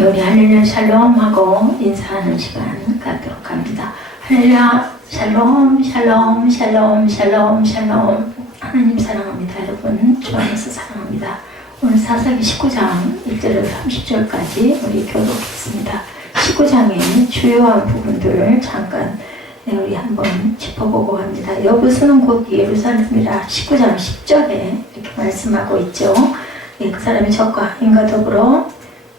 우리 할렐루야 샬롬 하고 인사하는 시간 갖도록 합니다. 할렐루야 샬롬 샬롬 샬롬 샬롬 샬롬. 하나님 사랑합니다. 여러분 주 안에서 사랑합니다. 오늘 사사기 19장 1절에서 30절까지 우리 교독했습니다. 19장의 주요한 부분들을 잠깐 우리 한번 짚어보고 합니다. 여부수는 곧 예루살렘이라 19장 10절에 이렇게 말씀하고 있죠. 그 사람이 적과 하인과 더불어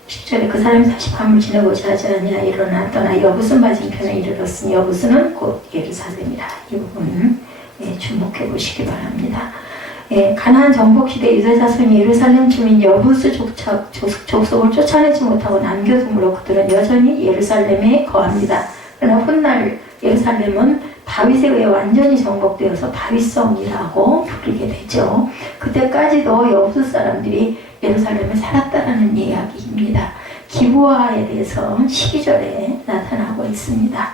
10절에 그 사람이 다시 밤을 지내고자 하지 아니하 일어나 떠나 여부수 맞은편에 이르렀으니 여부수는 곧 예루살렘이라. 이 부분 주목해 보시기 바랍니다. 가나안 정복시대 유다 자손이 예루살렘 주민 여부수 족속을 쫓아내지 못하고 남겨둠으로 그들은 여전히 예루살렘에 거합니다. 그러나 훗날 예루살렘은 다윗에 의해 완전히 정복되어서 다윗성이라고 부르게 되죠. 그때까지도 여부수 사람들이 예루살렘에 살았다라는 이야기입니다. 기브아에 대해서 12절에 나타나고 있습니다.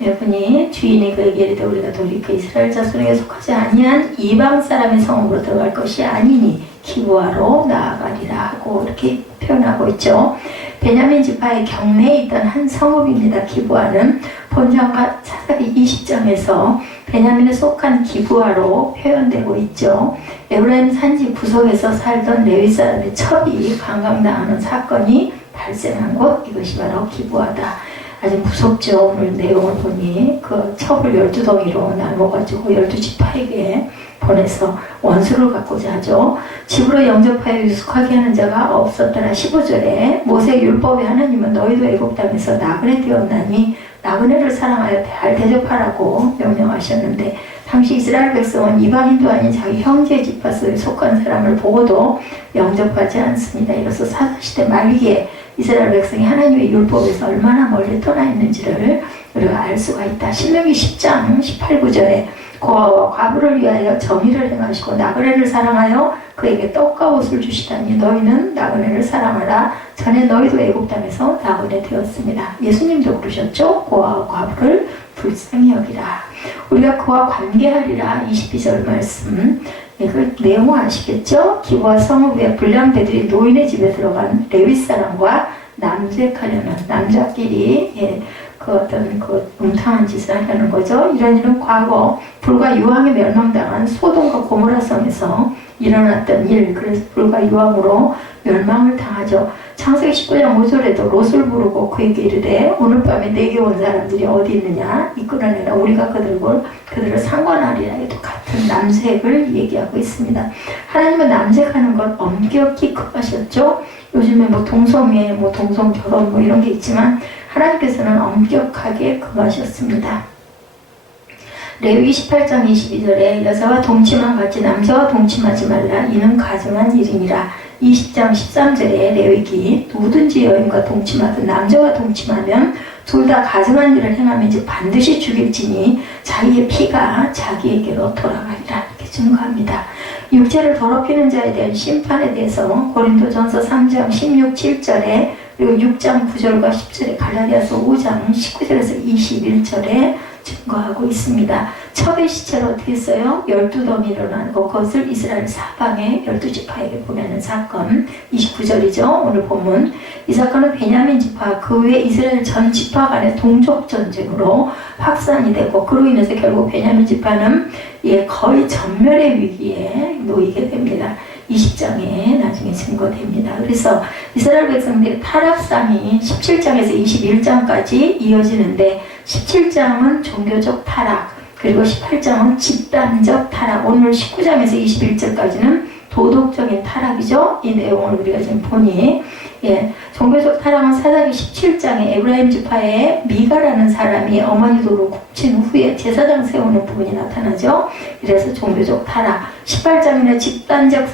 여러분이 주인이 그에게 이르되 우리가 돌이켜 이스라엘 자손에게 속하지 아니한 이방 사람의 성읍으로 들어갈 것이 아니니 기브아로 나아가리라 하고 이렇게 표현하고 있죠. 베냐민 지파의 경내에 있던 한 성읍입니다. 기브아는 본장과 사사기 20장에서 베냐민에 속한 기브아로 표현되고 있죠. 에브라임 산지 구석에서 살던 레위 사람의 첩이 강간당하는 사건이 발생한 곳, 이것이 바로 기브아다. 아주 무섭죠. 오늘 내용을 보니 그 첩을 12덩이로 나눠가지고 12지파에게 보내서 원수를 갖고자 하죠. 집으로 영접하여 유숙하게 하는 자가 없었더라. 15절에 모세 율법의 하나님은 너희도 애굽 땅에서 나그네 되었나니 나그네를 사랑하여 잘 대접하라고 명령하셨는데 당시 이스라엘 백성은 이방인도 아닌 자기 형제 지파에 속한 사람을 보고도 영접하지 않습니다. 이로써 사사시대 말기에 이스라엘 백성이 하나님의 율법에서 얼마나 멀리 떠나 있는지를 우리가 알 수가 있다. 신명기 10장 18, 9절에 고아와 과부를 위하여 정의를 행하시고 나그네를 사랑하여 그에게 떡과 옷을 주시다니 너희는 나그네를 사랑하라. 전에 너희도 애굽 땅에서 나그네 되었습니다. 예수님도 그러셨죠. 고아와 과부를 불쌍히 여기라. 우리가 그와 관계하리라. 22절 말씀. 그 내용을 아시겠죠? 기브아 성읍에 불량배들이 노인의 집에 들어간 레위 사람과 남색하려는 남자끼리 그 어떤 그 음탕한 짓을 하려는 거죠. 이런 일은 과거 불과 유황에 멸망당한 소돔과 고모라 성에서 일어났던 일, 그래서 불과 유황으로 멸망을 당하죠. 창세기 19장 5절에도 롯을 부르고 그에게 이르되 오늘 밤에 내게 온 사람들이 어디 있느냐 이끌어내라. 우리가 그들을 상관하리라. 해도 같은 남색을 얘기하고 있습니다. 하나님은 남색하는 것 엄격히 급하셨죠. 요즘에 뭐 동성애, 뭐 동성 결혼 뭐 이런 게 있지만 하나님께서는 엄격하게 금하셨습니다. 레위기 18장 22절에 여자와 동침한 같이 남자와 동침하지 말라. 이는 가증한 일이니라. 20장 13절에 레위기 누구든지 여인과 동침하든 남자와 동침하면 둘 다 가증한 일을 행하면 이제 반드시 죽일지니 자기의 피가 자기에게로 돌아가리라. 이렇게 증거합니다. 육체를 더럽히는 자에 대한 심판에 대해서 고린도전서 3장 16, 7절에 그리고 6장 9절과 10절에 갈라디아서 5장 19절에서 21절에 증거하고 있습니다. 첩의 시체를 어떻게 했어요? 12덩이로 나누고 그것을 이스라엘 사방에 12지파에게 보내는 사건. 29절이죠. 오늘 본문. 이 사건은 베냐민 지파 그 외 이스라엘 전 지파 간의 동족 전쟁으로 확산이 되고 그로 인해서 결국 베냐민 지파는 거의 전멸의 위기에 놓이게 됩니다. 20장에 나중에 증거됩니다. 그래서 이스라엘 백성들의 타락상이 17장에서 21장까지 이어지는데 17장은 종교적 타락, 그리고 18장은 집단적 타락, 오늘 19장에서 21절까지는 도덕적인 타락이죠. 이 내용을 우리가 지금 보니 종교적 타락은 사사기 17장에 에브라임 지파의 미가라는 사람이 어머니 도로 굽친 후에 제사장 세우는 부분이 나타나죠. 이래서 종교적 타락. 18장에는 집단적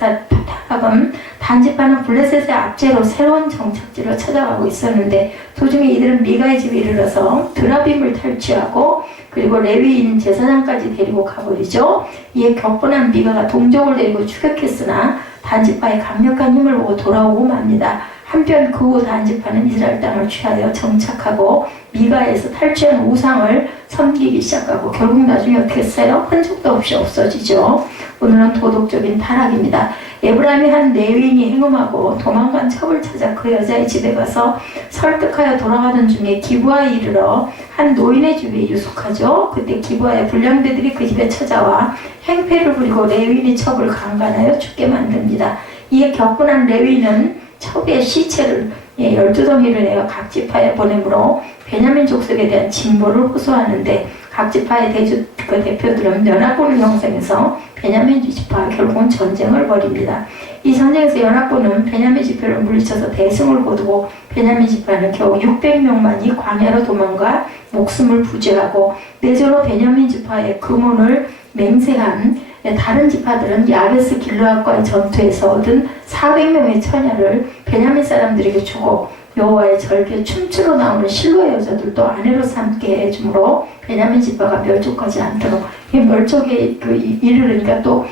타락은 단지파는 블레셋의 압제로 새로운 정착지를 찾아가고 있었는데 도중에 이들은 미가의 집에 이르러서 드라빔을 탈취하고 그리고 레위인 제사장까지 데리고 가버리죠. 이에 격분한 미가가 동족을 데리고 추격했으나 단지파의 강력한 힘을 보고 돌아오고 맙니다. 한편 그 후 단지파는 이스라엘 땅을 취하여 정착하고 미가에서 탈취한 우상을 섬기기 시작하고 결국 나중에 어떻게 했어요? 흔적도 없이 없어지죠. 오늘은 도덕적인 타락입니다. 에브라임이 한 레위인이 행음하고 도망간 첩을 찾아 그 여자의 집에 가서 설득하여 돌아가던 중에 기브아에 이르러 한 노인의 집에 유숙하죠. 그때 기브아의 불량배들이 그 집에 찾아와 행패를 부리고 레위인의 첩을 강간하여 죽게 만듭니다. 이에 격분한 레위인은 첩의 시체를 12덩이를 내어 각 지파에 보내므로 베냐민 족속에 대한 징벌을 호소하는데 각 지파의 대표들은 연합군을 형성해서 베냐민 지파와 결국은 전쟁을 벌입니다. 이 전쟁에서 연합군은 베냐민 지파를 물리쳐서 대승을 거두고 베냐민 지파는 겨우 600명만이 광야로 도망가 목숨을 부지하고 내전으로 베냐민 지파의 금원을 맹세한 다른 지파들은 야베스 길르앗과의 전투에서 얻은 400명의 처녀를 베냐민 사람들에게 주고 여호와의 절기에 춤추러 나오는 실로의 여자들도 아내로 삼게 해주므로 베냐민 지파가 멸족하지 않도록 멸족에 이르르니까 또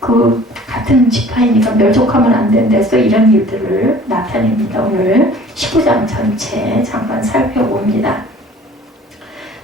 그 같은 지파이니까 멸족하면 안 된다서 이런 일들을 나타냅니다. 오늘 19장 전체 잠깐 살펴봅니다.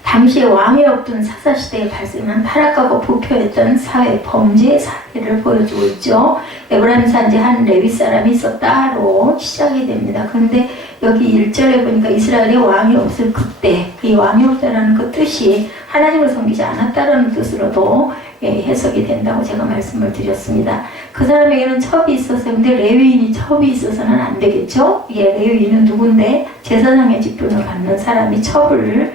당시에 왕이 없던 사사시대에 발생한 타락하고 부패했던 사회 범죄의 사례를 보여주고 있죠. 에브라임 산지에 한 레위 사람이 있었다로 시작이 됩니다. 그런데 여기 1절에 보니까 이스라엘에 왕이 없을 그때, 이 왕이 없다라는 그 뜻이 하나님을 섬기지 않았다라는 뜻으로도 해석이 된다고 제가 말씀을 드렸습니다. 그 사람에게는 첩이 있었어요. 근데 레위인이 첩이 있어서는 안 되겠죠? 레위인은 누군데? 제사장의 직분을 받는 사람이 첩을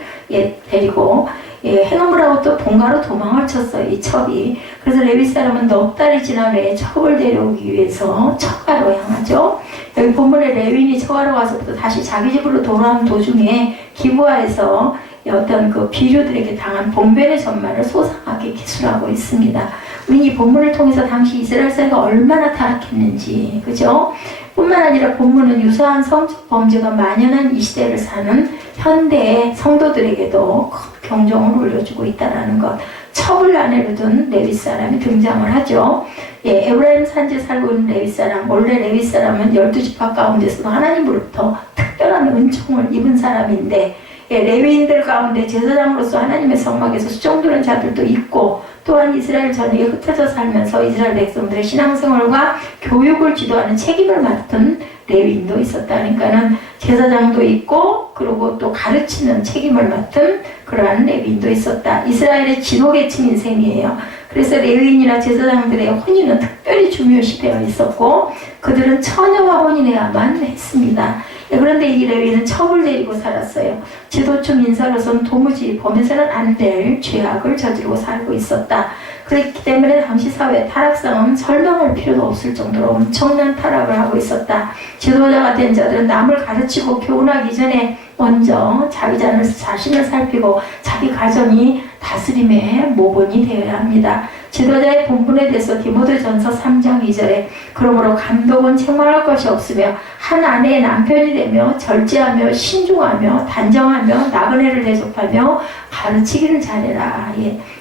데리고 행음을 하고 또 본가로 도망을 쳤어요. 이 첩이. 그래서 레위 사람은 넉 달이 지난 후에 첩을 데려오기 위해서 처가로 향하죠. 여기 본문에 레위인이 처가로 가서부터 다시 자기 집으로 돌아온 도중에 기브아에서 어떤 그 비류들에게 당한 봉변의 전말을 소상하게 기술하고 있습니다. 우리 이 본문을 통해서 당시 이스라엘 사회가 얼마나 타락했는지, 그죠? 뿐만 아니라 본문은 유사한 성적 범죄가 만연한 이 시대를 사는 현대의 성도들에게도 경종을 울려주고 있다는 것. 첩을 아내로 둔 레위 사람이 등장을 하죠. 에브라임 산지에 살고 있는 레위 사람, 원래 레위 사람은 12지파 가운데서도 하나님으로부터 특별한 은총을 입은 사람인데, 레위인들 가운데 제사장으로서 하나님의 성막에서 수종드는 자들도 있고, 또한 이스라엘 전역에 흩어져 살면서 이스라엘 백성들의 신앙생활과 교육을 지도하는 책임을 맡은 레위인도 있었다니까는 제사장도 있고, 그리고 또 가르치는 책임을 맡은 그러한 레위인도 있었다. 이스라엘의 지도계층 인생이에요. 그래서 레위인이나 제사장들의 혼인은 특별히 중요시되어 있었고, 그들은 처녀와 혼인해야만 했습니다. 그런데 이 레위는 첩을 데리고 살았어요. 지도층 인사로서는 도무지 범해서는 안 될 죄악을 저지르고 살고 있었다. 그렇기 때문에 당시 사회의 타락상은 설명할 필요도 없을 정도로 엄청난 타락을 하고 있었다. 지도자가 된 자들은 남을 가르치고 교훈하기 전에 먼저 자기 자신을 살피고 자기 가정이 다스림의 모본이 되어야 합니다. 지도자의 본분에 대해서 디모데전서 3장 2절에 그러므로 감독은 책망할 것이 없으며 한 아내의 남편이 되며 절제하며 신중하며 단정하며 나그네를 대접하며 가르치기를 잘해라.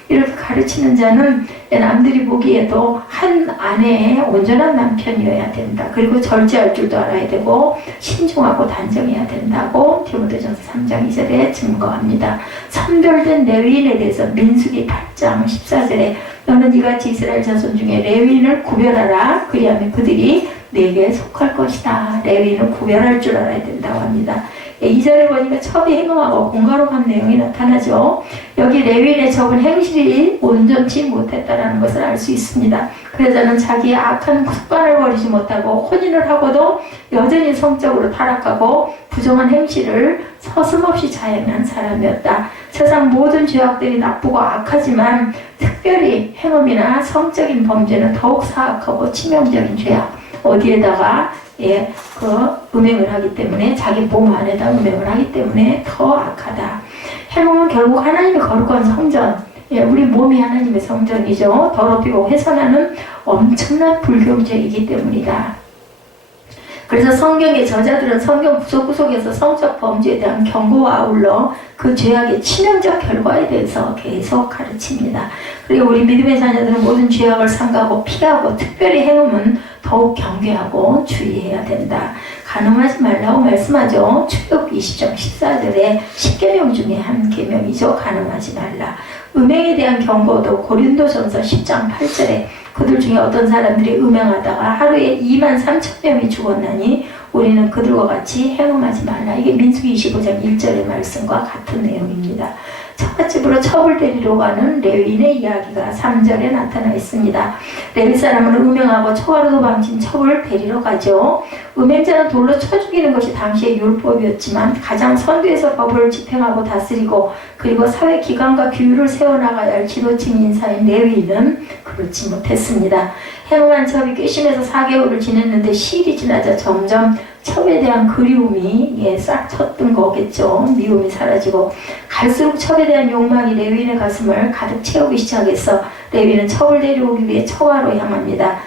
이렇게 가르치는 자는 남들이 보기에도 한 아내의 온전한 남편이어야 된다. 그리고 절제할 줄도 알아야 되고 신중하고 단정해야 된다고 디모데전서 3장 2절에 증거합니다. 선별된 레위인에 대해서 민수기 8장 14절에 너는 이같이 이스라엘 자손 중에 레위인을 구별하라. 그리하면 그들이 내게 속할 것이다. 레위인을 구별할 줄 알아야 된다고 합니다. 2절을 보니까 첩이 행음하고 본가로 간 내용이 나타나죠. 여기 레위인의 첩은 행실이 온전치 못했다는 것을 알 수 있습니다. 그 여자는 자기의 악한 습관을 버리지 못하고 혼인을 하고도 여전히 성적으로 타락하고 부정한 행실을 서슴없이 자행한 사람이었다. 세상 모든 죄악들이 나쁘고 악하지만 특별히 행음이나 성적인 범죄는 더욱 사악하고 치명적인 죄악. 어디에다가 음행을 하기 때문에 자기 몸 안에다 음행을 하기 때문에 더 악하다. 행음은 결국 하나님의 거룩한 성전, 우리 몸이 하나님의 성전이죠. 더럽히고 훼손하는 엄청난 불경죄이기 때문이다. 그래서 성경의 저자들은 성경 구석구석에서 성적 범죄에 대한 경고와 아울러 그 죄악의 치명적 결과에 대해서 계속 가르칩니다. 그리고 우리 믿음의 자녀들은 모든 죄악을 삼가하고 피하고 특별히 행음은 더욱 경계하고 주의해야 된다. 간음하지 말라고 말씀하죠. 출애굽 20장 14절에 10계명 중에 한 계명이죠. 간음하지 말라. 음행에 대한 경고도 고린도전서 10장 8절에 그들 중에 어떤 사람들이 음행하다가 하루에 23,000명이 죽었나니 우리는 그들과 같이 행음하지 말라. 이게 민수기 25장 1절의 말씀과 같은 내용입니다. 처갓집으로 첩을 데리러 가는 레위인의 이야기가 3절에 나타나 있습니다. 레위 사람은 음행하고 초가로 도망친 첩을 데리러 가죠. 음행자는 돌로 쳐 죽이는 것이 당시의 율법이었지만 가장 선두에서 법을 집행하고 다스리고 그리고 사회 기관과 규율을 세워나가야 할 지도층 인사인 레위인은 그렇지 못했습니다. 행음한 첩이 괘씸해서 4개월을 지냈는데 시일이 지나자 점점 첩에 대한 그리움이 싹 쳤던 거겠죠. 미움이 사라지고 갈수록 첩에 대한 욕망이 레위인의 가슴을 가득 채우기 시작해서 레위는 첩을 데려오기 위해 처가로 향합니다.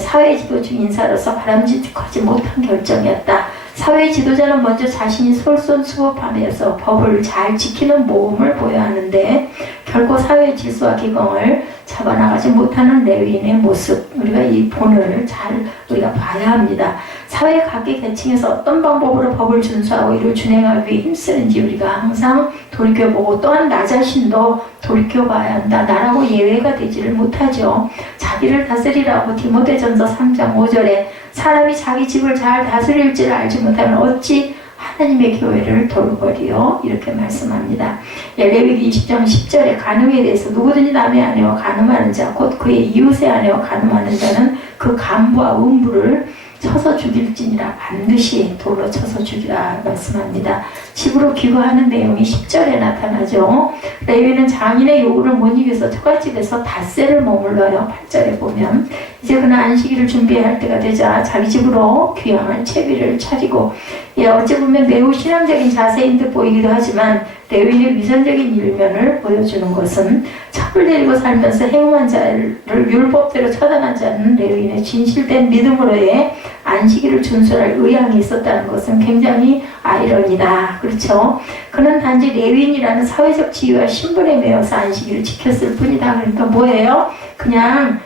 사회 지도층 인사로서 바람직하지 못한 결정이었다. 사회 지도자는 먼저 자신이 솔선수범하면서 법을 잘 지키는 모험을 보여야 하는데 결코 사회 질서와 기강을 잡아나가지 못하는 레위인의 모습, 우리가 이 본을 잘 우리가 봐야 합니다. 사회 각계 계층에서 어떤 방법으로 법을 준수하고 이를 준행하기 위해 힘쓰는지 우리가 항상 돌이켜보고 또한 나 자신도 돌이켜봐야 한다. 나라고 예외가 되지를 못하죠. 자기를 다스리라고 디모데전서 3장 5절에 사람이 자기 집을 잘 다스릴 줄 알지 못하면 어찌 하나님의 교회를 돌보리요? 이렇게 말씀합니다. 레위기 20장 10절에 간음에 대해서 누구든지 남의 아내와 간음하는 자, 곧 그의 이웃의 아내와 간음하는 자는 그 간부와 음부를 쳐서 죽일지니라. 반드시 돌로 쳐서 죽이라 말씀합니다. 집으로 귀가하는 내용이 10절에 나타나죠. 레위는 장인의 요구를 못 이겨서 처갓집에서 닷새를 머물러요. 8절에 보면 이제 그는 안식일을 준비해야 할 때가 되자 자기 집으로 귀향할 채비를 차리고 어찌 보면 매우 신앙적인 자세인 듯 보이기도 하지만 레위인의 위선적인 일면을 보여주는 것은 첩을 데리고 살면서 행음한 자를 율법대로 처단한 자는 레위인의 진실된 믿음으로의 안식일을 준수할 의향이 있었다는 것은 굉장히 아이러니다. 그렇죠? 그는 단지 레위인이라는 사회적 지위와 신분에 매여서 안식일을 지켰을 뿐이다. 그러니까 뭐예요? 그냥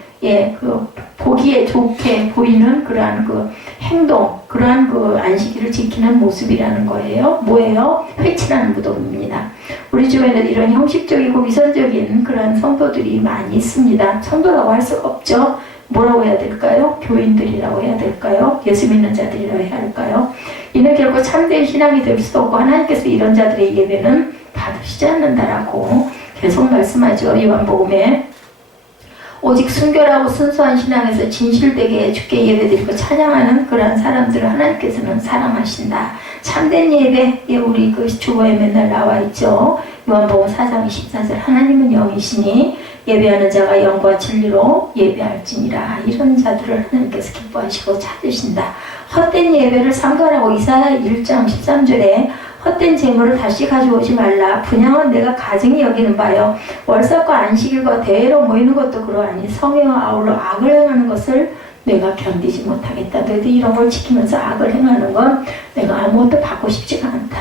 보기에 좋게 보이는 그러한 그 행동, 그러한 그 안식일을 지키는 모습이라는 거예요. 뭐예요? 회칠하는 무덤입니다. 우리 주변에는 이런 형식적이고 위선적인 그러한 성도들이 많이 있습니다. 성도라고 할 수 없죠. 뭐라고 해야 될까요? 교인들이라고 해야 될까요? 예수 믿는 자들이라고 해야 할까요? 이는 결코 참된 신앙이 될 수도 없고 하나님께서 이런 자들의 예배는 받으시지 않는다라고 계속 말씀하죠. 요한복음에 오직 순결하고 순수한 신앙에서 진실되게 주께 예배드리고 찬양하는 그러한 사람들을 하나님께서는 사랑하신다. 참된 예배, 우리 그 주보에 맨날 나와 있죠. 요한복음 4장 24절 하나님은 영이시니 예배하는 자가 영과 진리로 예배할지니라. 이런 자들을 하나님께서 기뻐하시고 찾으신다. 헛된 예배를 삼가라고 이사야 1장 13절에 헛된 재물을 다시 가져오지 말라. 분향은 내가 가증히 여기는 바요. 월삭과 안식일과 대회로 모이는 것도 그러하니 성회와 아울러 악을 행하는 것을 내가 견디지 못하겠다. 너희들 이런 걸 지키면서 악을 행하는 건 내가 아무것도 받고 싶지가 않다.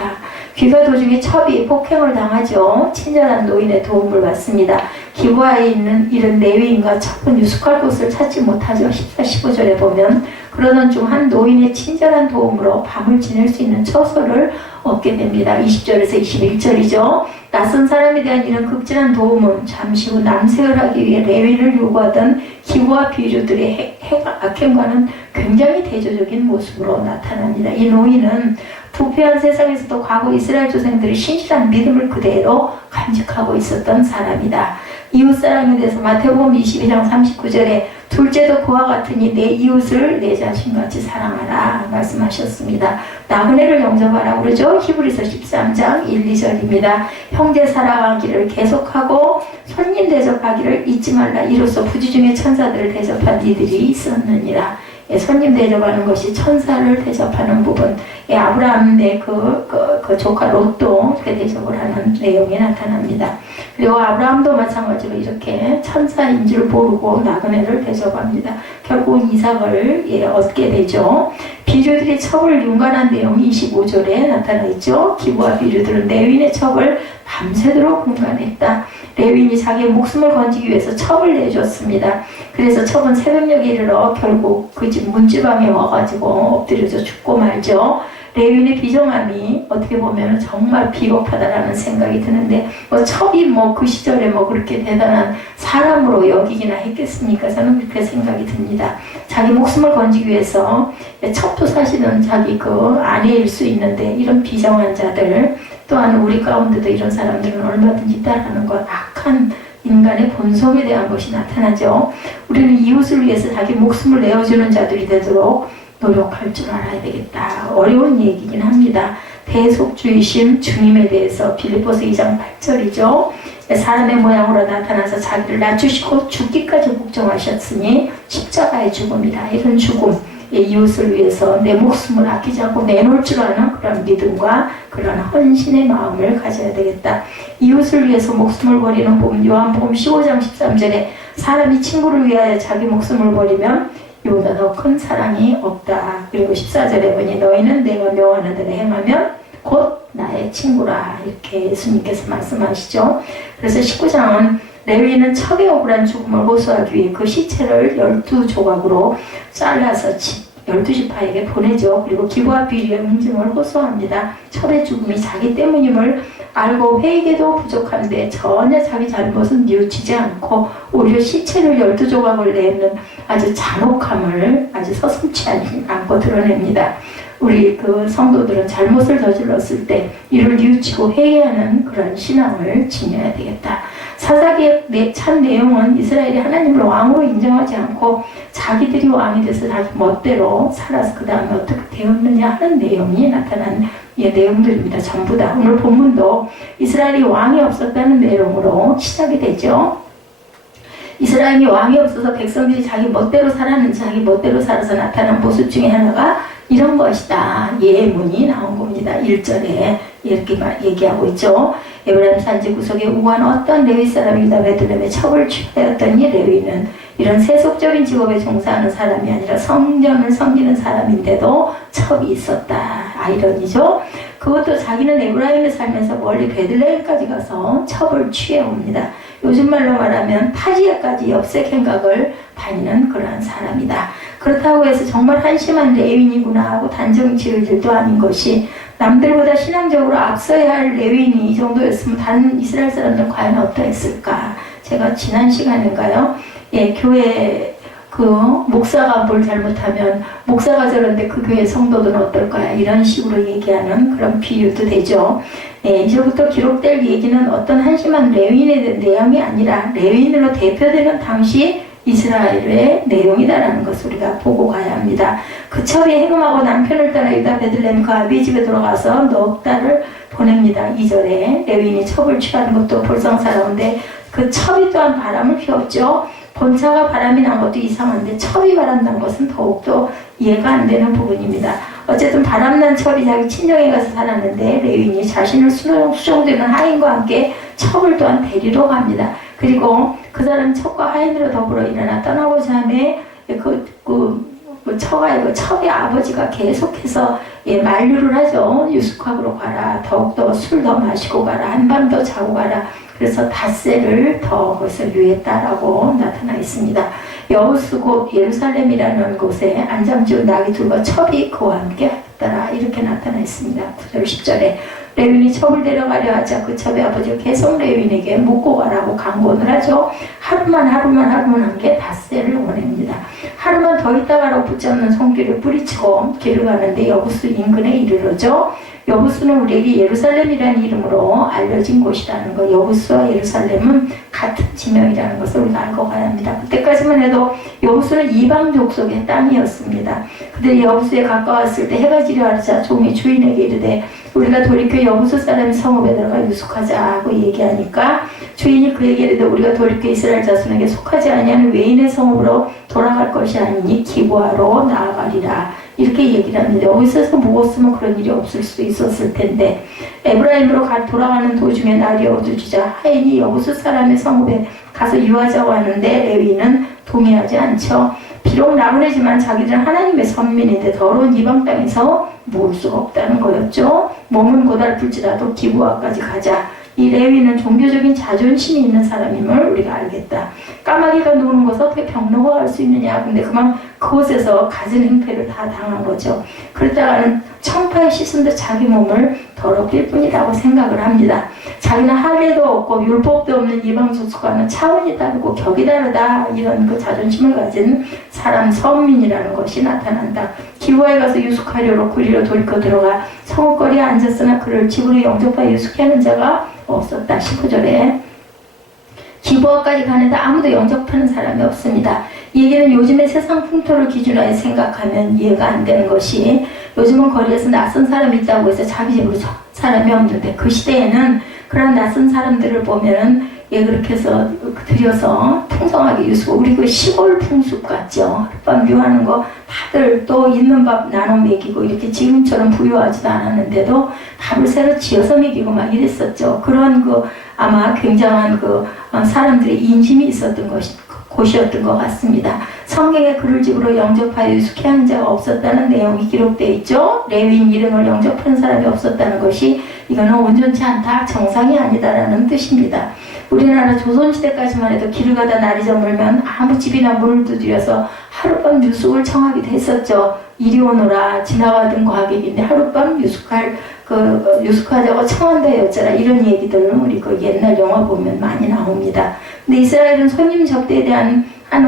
귀가 도중에 첩이 폭행을 당하죠. 친절한 노인의 도움을 받습니다. 기부하에 있는 이런 레위인과 첩은 유숙할 곳을 찾지 못하죠. 14, 15절에 보면 그러던 중 한 노인의 친절한 도움으로 밤을 지낼 수 있는 처소를 얻게 됩니다. 20절에서 21절이죠. 낯선 사람에 대한 이런 극진한 도움은 잠시 후 남색을 하기 위해 레위인을 요구하던 기부와 비류들의 악행과는 굉장히 대조적인 모습으로 나타납니다. 이 노인은 부패한 세상에서도 과거 이스라엘 조상들이 신실한 믿음을 그대로 간직하고 있었던 사람이다. 이웃사랑에 대해서 마태복음 22장 39절에 둘째도 그와 같으니 내 이웃을 내 자신같이 사랑하라 말씀하셨습니다. 나그네를 영접하라 그러죠. 히브리서 13장 1, 2절입니다. 형제 사랑하기를 계속하고 손님 대접하기를 잊지 말라. 이로써 부지 중에 천사들을 대접한 이들이 있었느니라. 손님 대접하는 것이 천사를 대접하는 부분. 아브라함의 그 조카 롯도 대접을 하는 내용이 나타납니다. 그리고 아브라함도 마찬가지로 이렇게 천사인 줄 모르고 나그네를 대접합니다. 결국 이삭을 얻게 되죠. 비류들의 첩을 윤관한 내용이 25절에 나타나 있죠. 기부와 비류들은 레위인의 첩을 밤새도록 윤관했다. 레위인이 자기의 목숨을 건지기 위해서 첩을 내줬습니다. 그래서 첩은 새벽녘에 이르러 결국 그 집 문지방에 와가지고 엎드려져 죽고 말죠. 레위인의 비정함이 어떻게 보면 정말 비겁하다라는 생각이 드는데, 첩이 그 시절에 그렇게 대단한 사람으로 여기기나 했겠습니까? 저는 그렇게 생각이 듭니다. 자기 목숨을 건지기 위해서, 첩도 사실은 자기 아내일 수 있는데, 이런 비정한 자들, 또한 우리 가운데도 이런 사람들은 얼마든지 있다라는 것, 악한 인간의 본성에 대한 것이 나타나죠. 우리는 이웃을 위해서 자기 목숨을 내어주는 자들이 되도록 노력할 줄 알아야 되겠다. 어려운 얘기긴 합니다. 대속주의심 주님에 대해서 빌립보서 2장 8절이죠. 사람의 모양으로 나타나서 자기를 낮추시고 죽기까지 복종하셨으니 십자가의 죽음이라. 이런 죽음, 이웃을 위해서 내 목숨을 아끼지 않고 내놓을 줄 아는 그런 믿음과 그런 헌신의 마음을 가져야 되겠다. 이웃을 위해서 목숨을 버리는 복, 요한복음 15장 13절에 사람이 친구를 위하여 자기 목숨을 버리면 이보다 더 큰 사랑이 없다. 그리고 14절에 보니 너희는 내가 명하는 대로 행하면 곧 나의 친구라. 이렇게 예수님께서 말씀하시죠. 그래서 19장은 레위인은 첩의 억울한 죽음을 호소하기 위해 그 시체를 12조각으로 잘라서 12지파에게 보내죠. 그리고 기부와 비리의 응징을 호소합니다. 첩의 죽음이 자기 때문임을 알고 회개도 부족한데 전혀 자기 잘못은 뉘우치지 않고 오히려 시체를 12조각을 내는 아주 잔혹함을 아주 서슴지 않고 드러냅니다. 우리 성도들은 잘못을 저질렀을 때 이를 뉘우치고 회개하는 그런 신앙을 지녀야 되겠다. 사사기의 참 내용은 이스라엘이 하나님을 왕으로 인정하지 않고 자기들이 왕이 돼서 자기 멋대로 살아서 그 다음에 어떻게 되었느냐 하는 내용이 나타난 내용들입니다. 전부 다. 오늘 본문도 이스라엘이 왕이 없었다는 내용으로 시작이 되죠. 이스라엘이 왕이 없어서 백성들이 자기 멋대로 살았는지 자기 멋대로 살아서 나타난 모습 중에 하나가 이런 것이다. 예문이 나온 겁니다. 1절에 이렇게 얘기하고 있죠. 에브라임 산지 구석에 우한 어떤 레위 사람이 유다 베들레헴에 첩을 취하였더니 레위는 이런 세속적인 직업에 종사하는 사람이 아니라 성전을 섬기는 사람인데도 첩이 있었다. 아이러니죠. 그것도 자기는 에브라임에 살면서 멀리 베들레헴까지 가서 첩을 취해옵니다. 요즘 말로 말하면 타지에까지 엽색 행각을 다니는 그러한 사람이다. 그렇다고 해서 정말 한심한 레위인이구나 하고 단정 지을 일도 아닌 것이, 남들보다 신앙적으로 앞서야 할 레위인이 이 정도였으면 다른 이스라엘 사람들은 과연 어떠했을까? 제가 지난 시간인가요? 교회 목사가 뭘 잘못하면 목사가 저런데 그 교회 성도들은 어떨까요? 이런 식으로 얘기하는 그런 비유도 되죠. 이제부터 기록될 얘기는 어떤 한심한 레위인에 대한 내용이 아니라 레위인으로 대표되는 당시 이스라엘의 내용이다라는 것을 우리가 보고 가야 합니다. 그 첩이 해금하고 남편을 따라 유다 베들레헴 그 아비의 집에 들어가서 넉 달을 보냅니다. 2절에 레위인이 첩을 취하는 것도 볼성사라운데 그 첩이 또한 바람을 피웠죠. 본차가 바람이 난 것도 이상한데 첩이 바람난 것은 더욱더 이해가 안 되는 부분입니다. 어쨌든 바람난 첩이 자기 친정에 가서 살았는데 레위인이 자신을 수종되는 하인과 함께 첩을 또한 데리러 갑니다. 그리고 그 사람 첩과 하인으로 더불어 일어나 떠나고자 하며 첩의 아버지가 계속해서 만류를 하죠. 유숙학으로 가라. 더욱더 술 더 마시고 가라. 한밤 더 자고 가라. 그래서 닷새를 더 거기서 유했다라고 나타나 있습니다. 여호수 곧 예루살렘이라는 곳에 안장지은 나귀 둘과 첩이 그와 함께 하였더라. 이렇게 나타나 있습니다. 9절 10절에 레위인이 첩을 데려가려 하자 그 첩의 아버지가 계속 레위인에게 묻고 가라고 강권을 하죠. 하루만 함께 닷새를 보냅니다. 하루만 더 있다 가라고 붙잡는 손길을 뿌리치고 길을 가는데 여부수 인근에 이르러죠. 여부수는 우리에게 예루살렘이라는 이름으로 알려진 곳이라는 것, 여부수와 예루살렘은 같은 지명이라는 것을 우리가 알고 가야 합니다. 그때까지만 해도 여부수는 이방 족속의 땅이었습니다. 그들이 여부수에 가까웠을 때 해가 지려 하자 종이 주인에게 이르되 우리가 돌이켜 여부수 사람의 성읍에 들어가 유숙하자고 얘기하니까 주인이 그에게 이르되 우리가 돌이켜 이스라엘 자손에게 속하지 아니하는 외인의 성읍으로 돌아갈 것이 아니니 기부하러 나아가리라. 이렇게 얘기를 합니다. 여기서 묵었으면 그런 일이 없을 수도 있었을 텐데 에브라임으로 돌아가는 도중에 날이 어두워지자 하인이 여부수 사람의 성읍에 가서 유하자고 하는데 레위는 동의하지 않죠. 비록 나그네지만 자기들은 하나님의 선민인데 더러운 이방 땅에서 묵을 수가 없다는 거였죠. 몸은 고달플지라도 기부하까지 가자. 이 레위는 종교적인 자존심이 있는 사람임을 우리가 알겠다. 까마귀가 노는 것을 어떻게 병로가 할 수 있느냐. 근데 그만 그곳에서 갖은 행패를 다 당한 거죠. 그러다가는 청파에 씻은 듯 자기 몸을 더럽힐 뿐이라고 생각을 합니다. 자기는 할례도 없고 율법도 없는 이방 족속과는 차원이 다르고 격이 다르다, 이런 그 자존심을 가진 사람, 서민이라는 것이 나타난다. 기부하에 가서 유숙하려고 그리로 돌이켜 들어가 성읍거리에 앉았으나 그를 집으로 영접하여 유숙해 하는 자가 없었다. 19절에 기부하까지 가는데 아무도 영접하는 사람이 없습니다. 이 얘기는 요즘의 세상 풍토를 기준으로 생각하면 이해가 안 되는 것이, 요즘은 거리에서 낯선 사람이 있다고 해서 자기 집으로 사람이 없는데, 그 시대에는 그런 낯선 사람들을 보면은 그렇게 해서 들여서 풍성하게 유수고, 우리 그 시골 풍습 같죠. 하룻밤 유하는 거 다들 또 있는 밥 나눠 먹이고, 이렇게 지금처럼 부유하지도 않았는데도 밥을 새로 지어서 먹이고 막 이랬었죠. 그런 아마 굉장한 사람들의 인심이 있었던 곳이었던 것 같습니다. 성경에 그를 집으로 영접하여 유숙해 하는 자가 없었다는 내용이 기록되어 있죠. 레위인 이름을 영접하는 사람이 없었다는 것이, 이거는 온전치 않다, 정상이 아니다라는 뜻입니다. 우리나라 조선시대까지만 해도 길을 가다 날이 저물면 아무 집이나 문을 두드려서 하룻밤 유숙을 청하기도 했었죠. 이리 오너라, 지나가던 과객인데 하룻밤 유숙하자고 청한다 여자라, 이런 얘기들은 우리 옛날 영화 보면 많이 나옵니다. 근데 이스라엘은 손님 접대에 대한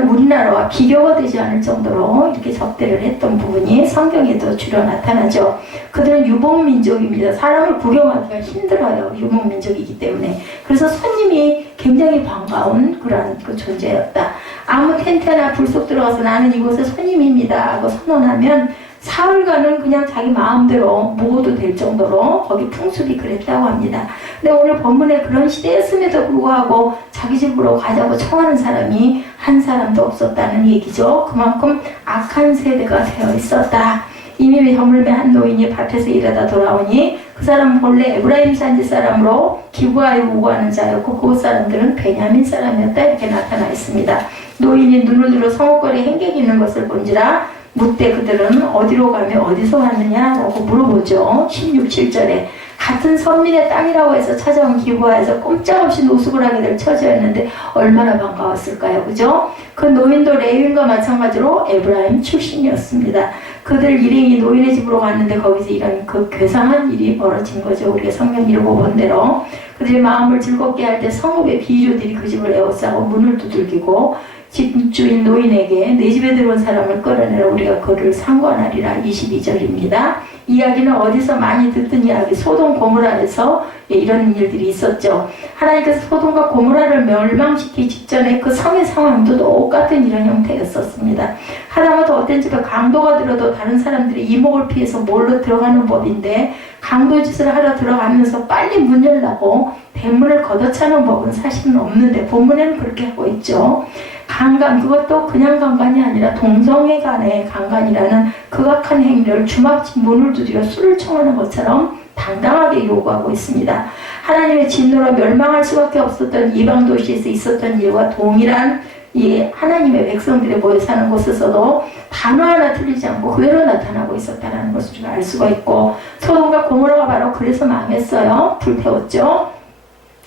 우리나라와 비교가 되지 않을 정도로 이렇게 접대를 했던 부분이 성경에도 주로 나타나죠. 그들은 유목민족입니다. 사람을 구경하기가 힘들어요. 유목민족이기 때문에. 그래서 손님이 굉장히 반가운 그런 존재였다. 아무 텐트나 불 속 들어가서 나는 이곳의 손님입니다 하고 선언하면 사흘간은 그냥 자기 마음대로 묵어도 될 정도로 거기 풍습이 그랬다고 합니다. 근데 오늘 본문에 그런 시대였음에도 불구하고 자기 집으로 가자고 청하는 사람이 한 사람도 없었다는 얘기죠. 그만큼 악한 세대가 되어 있었다. 이미 저물매 한 노인이 밭에서 일하다 돌아오니 그 사람은 본래 에브라임 산지 사람으로 기부하에 우고하는 자였고 그곳 사람들은 베냐민 사람이었다, 이렇게 나타나 있습니다. 노인이 눈을 들어 성읍거리에 행객이 있는 것을 본지라 묻되 그들은 어디로 가며 어디서 왔느냐라고 물어보죠. 16, 7절에 같은 선민의 땅이라고 해서 찾아온 기부하에서 꼼짝없이 노숙을 하게 될 처지였는데 얼마나 반가웠을까요, 그죠? 그 노인도 레위인과 마찬가지로 에브라임 출신이었습니다. 그들 일행이 노인의 집으로 갔는데 거기서 이런 괴상한 일이 벌어진 거죠. 우리가 성경 읽어본 대로 그들의 마음을 즐겁게 할 때 성읍의 비주들이 그 집을 에워싸고 문을 두들기고 집주인 노인에게 내 집에 들어온 사람을 끌어내라, 우리가 그를 상관하리라. 22절입니다. 이야기는 어디서 많이 듣던 이야기, 소돔 고모라에서 이런 일들이 있었죠. 하나님께서 소돔과 고모라를 멸망시키기 직전에 그 성의 상황도 똑같은 이런 형태였었습니다. 하다못해 어떤 집에 강도가 들어도 다른 사람들이 이목을 피해서 몰로 들어가는 법인데, 강도짓을 하러 들어가면서 빨리 문 열라고 대문을 걷어차는 법은 사실은 없는데 본문에는 그렇게 하고 있죠. 강간, 그것도 그냥 강간이 아니라 동성애 간의 강간이라는 극악한 행위를 주막집 문을 두드려 술을 청하는 것처럼 당당하게 요구하고 있습니다. 하나님의 진노로 멸망할 수밖에 없었던 이방 도시에서 있었던 일과 동일한 이 하나님의 백성들이 모여 사는 곳에서도 단어 하나 틀리지 않고 그대로 나타나고 있었다는 것을 우리가 알 수가 있고, 소돔과 고모라가 바로 그래서 망했어요. 불태웠죠.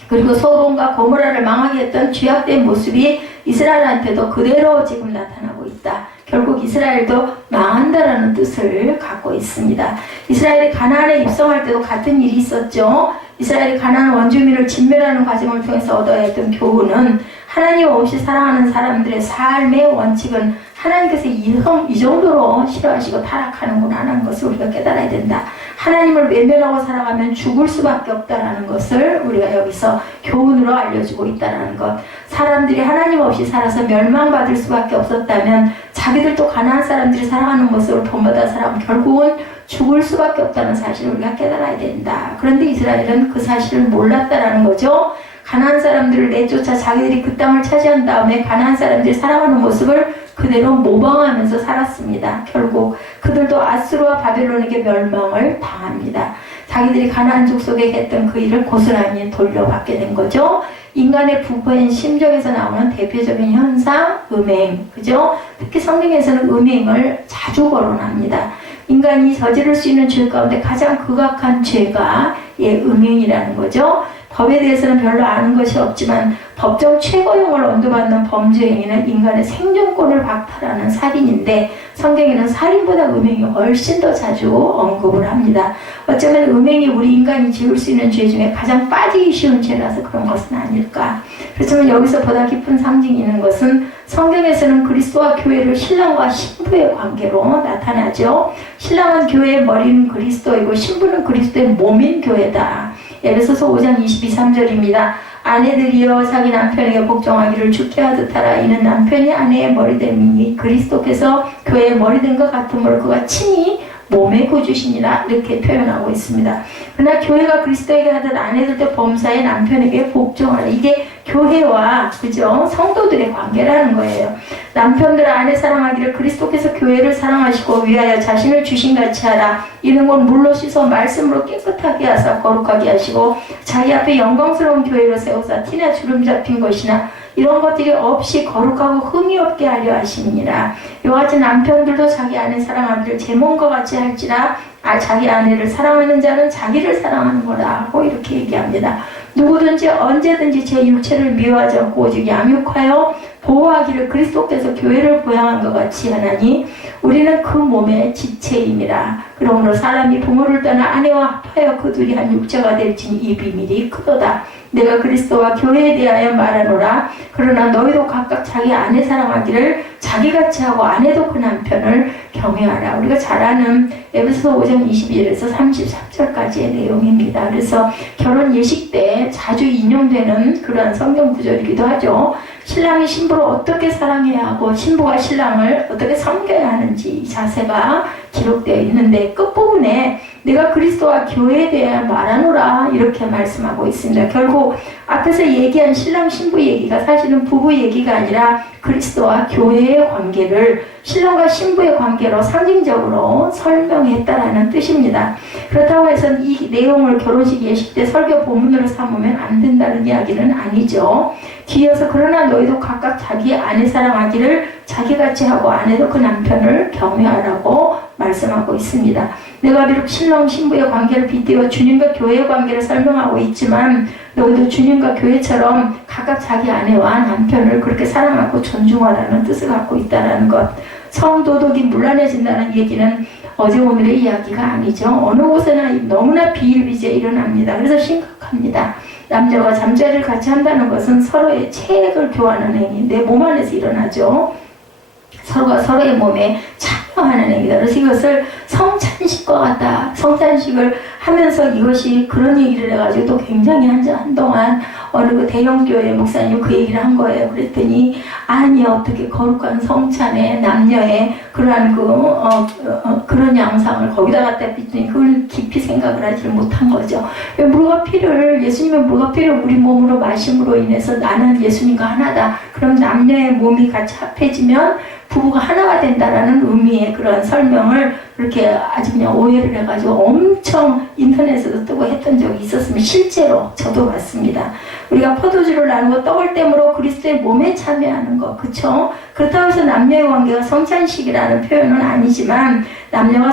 그리고 소돔과 고모라를 망하게 했던 죄악된 모습이 이스라엘한테도 그대로 지금 나타나고 있다. 결국 이스라엘도 망한다라는 뜻을 갖고 있습니다. 이스라엘이 가나안에 입성할 때도 같은 일이 있었죠. 이스라엘이 가나안 원주민을 진멸하는 과정을 통해서 얻어야 했던 교훈은, 하나님 없이 살아가는 사람들의 삶의 원칙은 하나님께서 이 정도로 싫어하시고 타락하는구나 하는 것을 우리가 깨달아야 된다. 하나님을 외면하고 살아가면 죽을 수밖에 없다는 것을 우리가 여기서 교훈으로 알려주고 있다는 것. 사람들이 하나님 없이 살아서 멸망받을 수밖에 없었다면 자기들도 가나안 사람들이 살아가는 모습을 본받아 살아가면 결국은 죽을 수밖에 없다는 사실을 우리가 깨달아야 된다. 그런데 이스라엘은 그 사실을 몰랐다라는 거죠. 가나안 사람들을 내쫓아 자기들이 그 땅을 차지한 다음에 가나안 사람들이 살아가는 모습을 그대로 모방하면서 살았습니다. 결국 그들도 아수르와 바벨론에게 멸망을 당합니다. 자기들이 가나안 족속에게 했던 그 일을 고스란히 돌려받게 된 거죠. 인간의 부패인 심정에서 나오는 대표적인 현상, 음행, 그죠? 특히 성경에서는 음행을 자주 거론합니다. 인간이 저지를 수 있는 죄 가운데 가장 극악한 죄가 음행이라는 거죠. 법에 대해서는 별로 아는 것이 없지만 법정 최고형을 언도받는 범죄 행위는 인간의 생존권을 박탈하는 살인인데 성경에는 살인보다 음행이 훨씬 더 자주 언급을 합니다. 어쩌면 음행이 우리 인간이 지을 수 있는 죄 중에 가장 빠지기 쉬운 죄라서 그런 것은 아닐까. 그렇지만 여기서 보다 깊은 상징이 있는 것은 성경에서는 그리스도와 교회를 신랑과 신부의 관계로 나타나죠. 신랑은 교회의 머리인 그리스도이고 신부는 그리스도의 몸인 교회다. 에베소서 5장 22, 3절입니다. 아내들이여 자기 남편에게 복종하기를 주께 하듯 하라. 이는 남편이 아내의 머리됨이니 그리스도께서 교회의 머리된 것 같으므로 그가 친히 몸의 구주시니라. 이렇게 표현하고 있습니다. 그러나 교회가 그리스도에게 하듯 아내들도 범사의 남편에게 복종하라. 이게 교회와 그죠? 성도들의 관계라는 거예요. 남편들 아내 사랑하기를 그리스도께서 교회를 사랑하시고 위하여 자신을 주신같이 하라. 이는 곧 물로 씻어 말씀으로 깨끗하게 하사 거룩하게 하시고 자기 앞에 영광스러운 교회로 세우사 티나 주름 잡힌 것이나 이런 것들이 없이 거룩하고 흠이 없게 하려 하심이니라. 이와같이 남편들도 자기 아내 사랑하기를 제 몸과 같이 할지라. 자기 아내를 사랑하는 자는 자기를 사랑하는 거라고 이렇게 얘기합니다. 누구든지 언제든지 제 육체를 미워하지 않고 오직 양육하여 보호하기를 그리스도께서 교회를 보양한 것 같이 하나니 우리는 그 몸의 지체임이라. 그러므로 사람이 부모를 떠나 아내와 합하여 그 둘이 한 육체가 될지니 이 비밀이 크도다. 내가 그리스도와 교회에 대하여 말하노라. 그러나 너희도 각각 자기 아내 사랑하기를 자기같이 하고 아내도 그 남편을 경외하라. 우리가 잘 아는 에베소서 5장 21에서 33절까지의 내용입니다. 그래서 결혼 예식 때 자주 인용되는 그런 성경 구절이기도 하죠. 신랑이 신부를 어떻게 사랑해야 하고 신부가 신랑을 어떻게 섬겨야 하는지 이 자세가 기록되어 있는데 끝부분에 내가 그리스도와 교회에 대해 말하노라 이렇게 말씀하고 있습니다. 결국 앞에서 얘기한 신랑 신부 얘기가 사실은 부부 얘기가 아니라 그리스도와 교회의 관계를 신랑과 신부의 관계로 상징적으로 설명했다라는 뜻입니다. 그렇다고 해서 이 내용을 결혼식 예식 때 설교 본문으로 삼으면 안 된다는 이야기는 아니죠. 뒤에서 그러나 너희도 각각 자기 아내 사랑하기를 자기같이 하고 아내도 그 남편을 경외하라고 말씀하고 있습니다. 내가 비록 신랑 신부의 관계를 빗대어 주님과 교회의 관계를 설명하고 있지만 너희도 주님과 교회처럼 각각 자기 아내와 남편을 그렇게 사랑하고 존중하라는 뜻을 갖고 있다는 것. 성도덕이 문란해진다는 얘기는 어제 오늘의 이야기가 아니죠. 어느 곳에나 너무나 비일비재에 일어납니다. 그래서 심각합니다. 남자와 잠자리를 같이 한다는 것은 서로의 체액을 교환하는 행위, 내 몸 안에서 일어나죠. 서로가 서로의 몸에 참여하는 행위다. 그래서 이것을 성찬식과 같다. 성찬식을 하면서 이것이 그런 얘기를 해가지고 또 굉장히 한동안 어느 그 대형교회 목사님 그 얘기를 한 거예요. 그랬더니 아니 어떻게 거룩한 성찬에 남녀의 그러한 그런 양상을 거기다 갖다 빗더니 그걸 깊이 생각을 하지 못한 거죠. 예수님의 물과피를 우리 몸으로 마심으로 인해서 나는 예수님과 하나다. 그럼 남녀의 몸이 같이 합해지면 부부가 하나가 된다라는 의미의 그런 설명을 그렇게 아주 그냥 오해를 해가지고 엄청 인터넷에도 뜨고 했던 적이 있었으면 실제로 저도 봤습니다. 우리가 포도주를 나누고 떡을 땜으로 그리스도의 몸에 참여하는 것, 그쵸? 그렇다고 해서 남녀의 관계가 성찬식이라는 표현은 아니지만 남녀가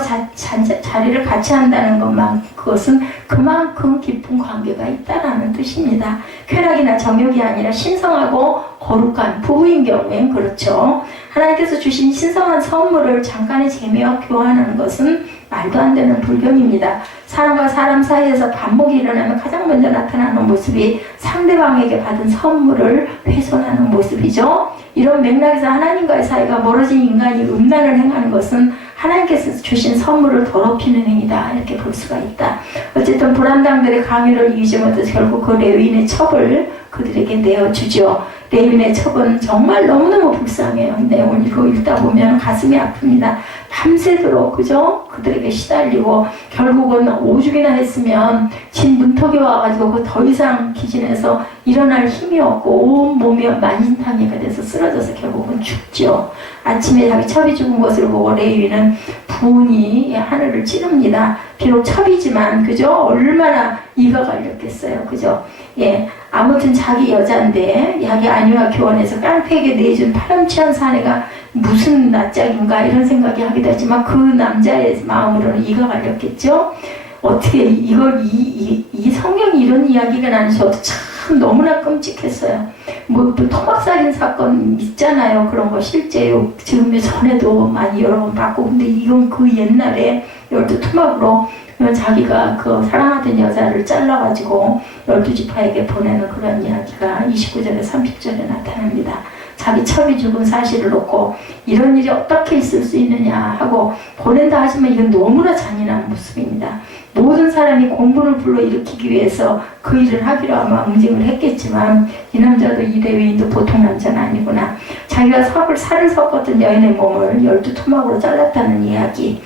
자리를 같이 한다는 것만 그것은 그만큼 깊은 관계가 있다라는 뜻입니다. 쾌락이나 정욕이 아니라 신성하고 거룩한 부부인 경우엔 그렇죠. 하나님께서 주신 신성한 선물을 잠깐의 재미와 교환하는 것은 말도 안 되는 불경입니다. 사람과 사람 사이에서 반목이 일어나면 가장 먼저 나타나는 모습이 상대방에게 받은 선물을 훼손하는 모습이죠. 이런 맥락에서 하나님과의 사이가 멀어진 인간이 음란을 행하는 것은 하나님께서 주신 선물을 더럽히는 행위다 이렇게 볼 수가 있다. 어쨌든 불안당들의 강요를 이기지 못해서 결국 그 레위인의 첩을 그들에게 내어주죠. 레위인의 첩은 정말 너무너무 불쌍해요. 내용을 읽다 보면 가슴이 아픕니다. 밤새도록 그죠? 그들에게 시달리고 결국은 오죽이나 했으면 진 문턱에 와가지고 그 더 이상 기진해서 일어날 힘이 없고 온 몸이 만신탕이가 돼서 쓰러져서 결국은 죽죠. 아침에 자기 첩이 죽은 것을 보고 레위는 분이 하늘을 찌릅니다. 비록 첩이지만 그죠? 얼마나 이가 갈렸겠어요. 그죠? 예, 아무튼 자기 여자인데 자기 아내와 교환해서 깡패에게 내준 파렴치한 사내가 무슨 낯짝인가 이런 생각이 하기도 하지만 그 남자의 마음으로는 이가 갈렸겠죠. 어떻게 이걸 이 성경이 이런 이야기가 나는 저도 참 너무나 끔찍했어요. 뭐 토막살인 사건 있잖아요. 그런 거 실제 지금 전에도 많이 여러 번 봤고, 근데 이건 그 옛날에 12토막으로 자기가 그 사랑하던 여자를 잘라가지고 12지파에게 보내는 그런 이야기가 29절에 30절에 나타납니다. 자기 첩이 죽은 사실을 놓고 이런 일이 어떻게 있을 수 있느냐 하고 보낸다 하지만 이건 너무나 잔인한 모습입니다. 모든 사람이 공분을 불러일으키기 위해서 그 일을 하기로 아마 응징을 했겠지만 이 남자도 이 레위인도 보통 남자는 아니구나. 자기가 살을 섞었던 여인의 몸을 12토막으로 잘랐다는 이야기.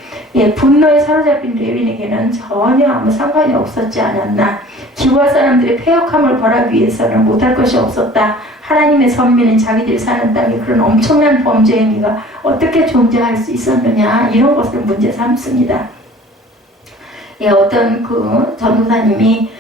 분노에 사로잡힌 레위인에게는 전혀 아무 상관이 없었지 않았나. 기브아 사람들의 패역함을 벌하기 위해서는 못할 것이 없었다. 하나님의 선민인 자기들이 사는 땅에 그런 엄청난 범죄 행위가 어떻게 존재할 수 있었느냐, 이런 것을 문제 삼습니다. 어떤 그 전도사님이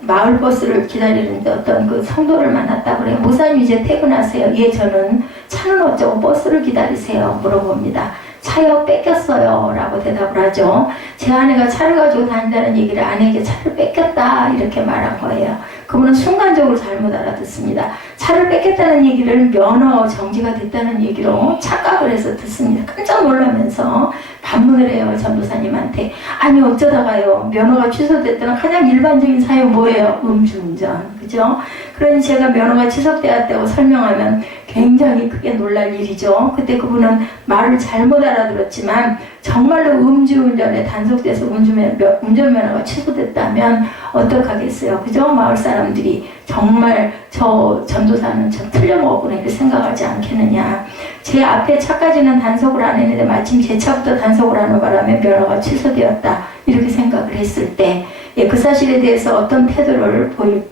마을버스를 기다리는데 어떤 그 성도를 만났다고 그래요. 목사님 이제 퇴근하세요. 저는 차는 어쩌고 버스를 기다리세요 물어봅니다. 차요 뺏겼어요 라고 대답을 하죠. 제 아내가 차를 가지고 다닌다는 얘기를 아내에게 차를 뺏겼다 이렇게 말한 거예요. 그분은 순간적으로 잘못 알아듣습니다. 차를 뺏겼다는 얘기를 면허 정지가 됐다는 얘기로 착각을 해서 듣습니다. 깜짝 놀라면서 반문을 해요. 전도사님한테. 아니 어쩌다가요 면허가 취소됐다는 가장 일반적인 사유 뭐예요? 음주운전. 그죠? 그러니 제가 면허가 취소되었다고 설명하면 굉장히 크게 놀랄 일이죠. 그때 그분은 말을 잘못 알아들었지만 정말로 음주운전에 단속돼서 운전면허가 취소됐다면 어떡하겠어요. 그죠? 마을 사람들이 정말 저 전도사는 참 틀려먹었구나 이렇게 생각하지 않겠느냐. 제 앞에 차까지는 단속을 안 했는데 마침 제 차부터 단속을 하는 바람에 면허가 취소되었다 이렇게 생각을 했을 때 그 사실에 대해서 어떤 태도를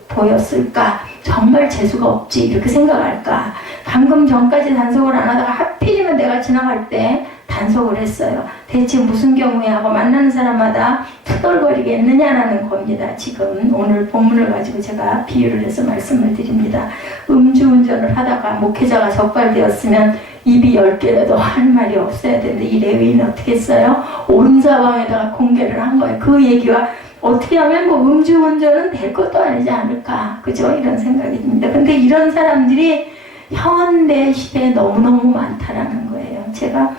보였을까. 정말 재수가 없지 이렇게 생각할까. 방금 전까지 단속을 안 하다가 하필이면 내가 지나갈 때 단속을 했어요. 대체 무슨 경우에 하고 만나는 사람마다 투덜거리겠느냐라는 겁니다. 지금 오늘 본문을 가지고 제가 비유를 해서 말씀을 드립니다. 음주운전을 하다가 목회자가 적발되었으면 입이 10개라도 할 말이 없어야 되는데 이 레위인은 어떻게 했어요? 온 사방에다가 공개를 한 거예요. 그 얘기와 어떻게 하면 뭐 음주운전은 될 것도 아니지 않을까. 그죠? 이런 생각이 듭니다. 근데 이런 사람들이 현대 시대에 너무너무 많다라는 거예요. 제가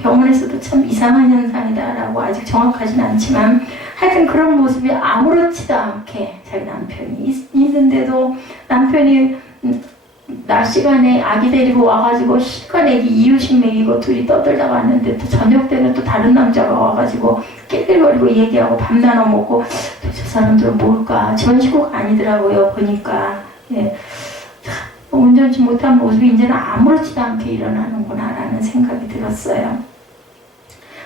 병원에서도 참 이상한 현상이다라고 아직 정확하진 않지만 하여튼 그런 모습이 아무렇지도 않게 자기 남편이 있는데도 남편이 낮 시간에 아기 데리고 와가지고 실컷 애기 이유식 먹이고 둘이 떠들다가 왔는데 또 저녁 때는 또 다른 남자가 와가지고 낄낄거리고 얘기하고 밥 나눠 먹고 저 사람들은 뭘까. 집안 식구가 아니더라고요. 보니까. 온전치 못한 모습이 이제는 아무렇지도 않게 일어나는구나 라는 생각이 들었어요.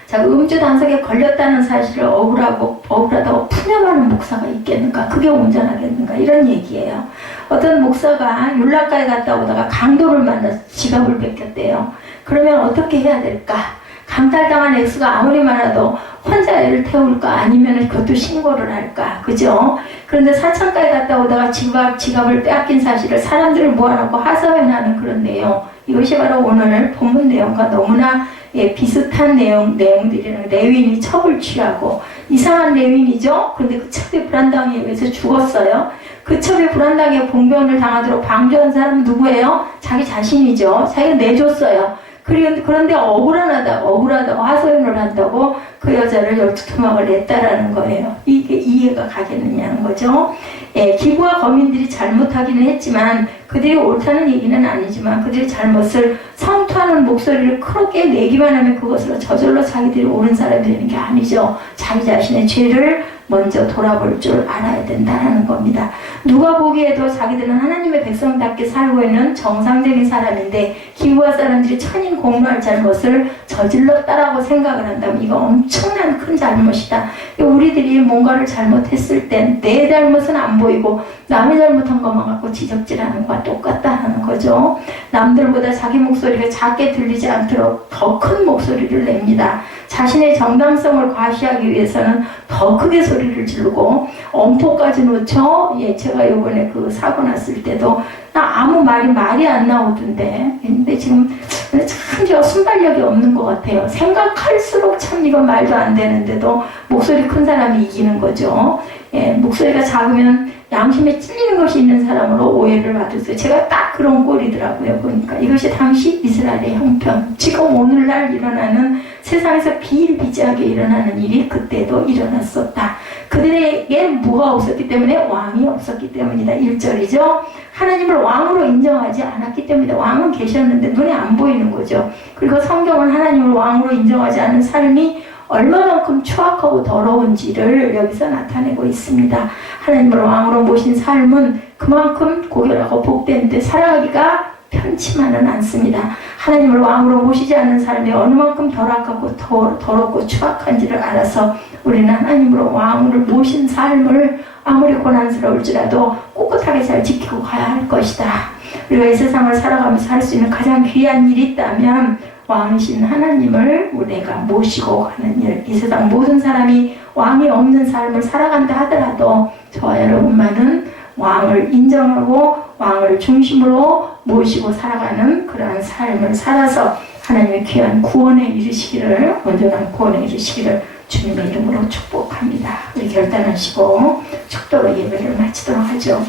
자, 음주 단속에 걸렸다는 사실을 억울하다고 푸념하는 목사가 있겠는가? 그게 온전하겠는가? 이런 얘기예요. 어떤 목사가 율락가에 갔다 오다가 강도를 만나서 지갑을 뺏겼대요. 그러면 어떻게 해야 될까? 강탈당한 액수가 아무리 많아도 혼자 애를 태울까? 아니면 그것도 신고를 할까? 그죠? 그런데 사창가에 갔다 오다가 지갑을 빼앗긴 사실을 사람들을 모아놓고 하소연하는 그런 내용. 이것이 바로 오늘 본문 내용과 너무나 비슷한 내용들이라는. 레위인이 첩을 취하고 이상한 레위인이죠. 그런데 그 첩이 불안당에 의해서 죽었어요. 그 첩이 불안당에 봉변을 당하도록 방조한 사람은 누구예요? 자기 자신이죠. 자기가 내줬어요. 그런데 억울하다고 하소연을 한다고 그 여자를 12토막을 냈다라는 거예요. 이게 이해가 가겠느냐는 거죠. 기브아 거민들이 잘못하기는 했지만 그들이 옳다는 얘기는 아니지만 그들의 잘못을 성토하는 목소리를 크게 내기만 하면 그것으로 저절로 자기들이 옳은 사람이 되는 게 아니죠. 자기 자신의 죄를 먼저 돌아볼 줄 알아야 된다는 겁니다. 누가 보기에도 자기들은 하나님의 백성답게 살고 있는 정상적인 사람인데 기브아 사람들이 천인 공로할 잘못을 저질렀다라고 생각을 한다면 이거 엄청난 큰 잘못이다. 우리들이 뭔가를 잘못했을 땐 내 잘못은 안 보이고 남의 잘못한 것만 갖고 지적질하는 것과 똑같다는 거죠. 남들보다 자기 목소리가 작게 들리지 않도록 더 큰 목소리를 냅니다. 자신의 정당성을 과시하기 위해서는 더 크게 소리를 지르고 엄포까지 놓쳐. 예, 제가 요번에 그 사고 났을 때도 나 아무 말이 안 나오던데. 근데 지금 참 제가 순발력이 없는 것 같아요. 생각할수록 참 이거 말도 안 되는데도 목소리 큰 사람이 이기는 거죠. 예, 목소리가 작으면 양심에 찔리는 것이 있는 사람으로 오해를 받았어요. 제가 딱 그런 꼴이더라고요. 그러니까 이것이 당시 이스라엘의 형편, 지금 오늘날 일어나는 세상에서 비일비재하게 일어나는 일이 그때도 일어났었다. 그들에게 뭐가 없었기 때문에? 왕이 없었기 때문이다. 1절이죠. 하나님을 왕으로 인정하지 않았기 때문이다. 왕은 계셨는데 눈에 안 보이는 거죠. 그리고 성경은 하나님을 왕으로 인정하지 않은 삶이 얼마만큼 추악하고 더러운지를 여기서 나타내고 있습니다. 하나님을 왕으로 모신 삶은 그만큼 고결하고 복된데 살아가기가 편치만은 않습니다. 하나님을 왕으로 모시지 않는 삶이 어느 만큼 덜악하고 더럽고 추악한지를 알아서 우리는 하나님으로 왕으로 모신 삶을 아무리 고난스러울지라도 꿋꿋하게 잘 지키고 가야 할 것이다. 우리가 이 세상을 살아가면서 할 수 있는 가장 귀한 일이 있다면 왕이신 하나님을 우리가 모시고 가는 일. 이 세상 모든 사람이 왕이 없는 삶을 살아간다 하더라도 저와 여러분만은 왕을 인정하고 왕을 중심으로 모시고 살아가는 그러한 삶을 살아서 하나님의 귀한 구원에 이르시기를, 온전한 구원에 이르시기를 주님의 이름으로 축복합니다. 우리 결단하시고 축도로 예배를 마치도록 하죠.